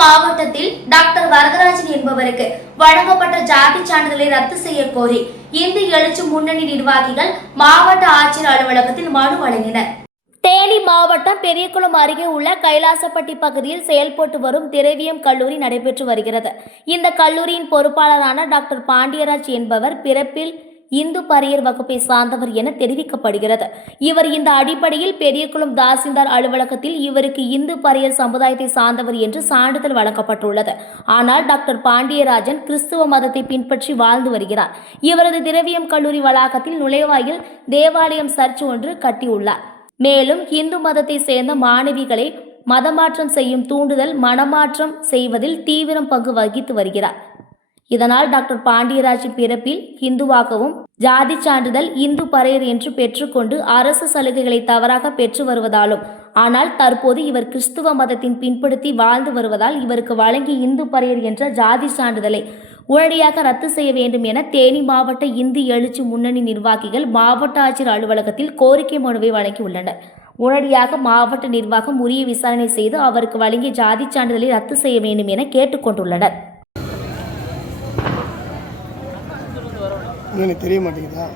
மாவட்டத்தில் டாக்டர் வரதராஜன் என்பவருக்கு வழங்கப்பட்ட ஜாதி சான்றிதழை ரத்து செய்ய கோரி இந்து எழுச்சி முன்னணி நிர்வாகிகள் மாவட்ட ஆட்சியர் அலுவலகத்தில் மனு வழங்கினர். தேனி மாவட்டம் பெரியகுளம் அருகே உள்ள கைலாசப்பட்டி பகுதியில் செயல்பட்டு வரும் திரவியம் கல்லூரி நடைபெற்று வருகிறது. இந்த கல்லூரியின் பொறுப்பாளரான டாக்டர் பாண்டியராஜ் என்பவர் பிறப்பில் இந்து பரையர் வகுப்பை சார்ந்தவர் என தெரிவிக்கப்படுகிறது. இவர் இந்த அடிப்படையில் பெரியகுளம் தாசில்தார் அலுவலகத்தில் இவருக்கு இந்து பரையர் சமுதாயத்தை சார்ந்தவர் என்று சான்றிதழ் வழங்கப்பட்டுள்ளது. ஆனால் டாக்டர் பாண்டியராஜன் கிறிஸ்துவ மதத்தை பின்பற்றி வாழ்ந்து வருகிறார். இவரது திரவியம் கல்லூரி வளாகத்தில் நுழைவாயில் தேவாலயம் சர்ச் ஒன்று கட்டியுள்ளார். மேலும் இந்து மதத்தை சேர்ந்த மாணவிகளை மதமாற்றம் செய்யும் தூண்டுதல் மனமாற்றம் செய்வதில் தீவிரம் பங்கு வகித்து வருகிறார். இதனால் டாக்டர் பாண்டியராஜின் பிறப்பில் இந்துவாகவும் ஜாதி சான்றிதழ் இந்து பறையர் என்று பெற்றுக்கொண்டு அரசு சலுகைகளை தவறாக பெற்று வருவதாலும் ஆனால் தற்போது இவர் கிறிஸ்துவ மதத்தின் பின்படுத்தி வாழ்ந்து வருவதால் இவருக்கு வழங்கி இந்து பறையர் என்ற ஜாதி சான்றிதழை உடனடியாக ரத்து செய்ய வேண்டும் என தேனி மாவட்ட இந்து எழுச்சி முன்னணி நிர்வாகிகள் மாவட்ட ஆட்சியர் அலுவலகத்தில் கோரிக்கை மனுவை வழங்கியுள்ளனர். உடனடியாக மாவட்ட நிர்வாகம் உரிய விசாரணை செய்து அவருக்கு வழங்கிய ஜாதி சான்றிதழை ரத்து செய்ய வேண்டும் என கேட்டுக்கொண்டுள்ளனர் எனக்கு தெரிய மாட்டேங்குதா?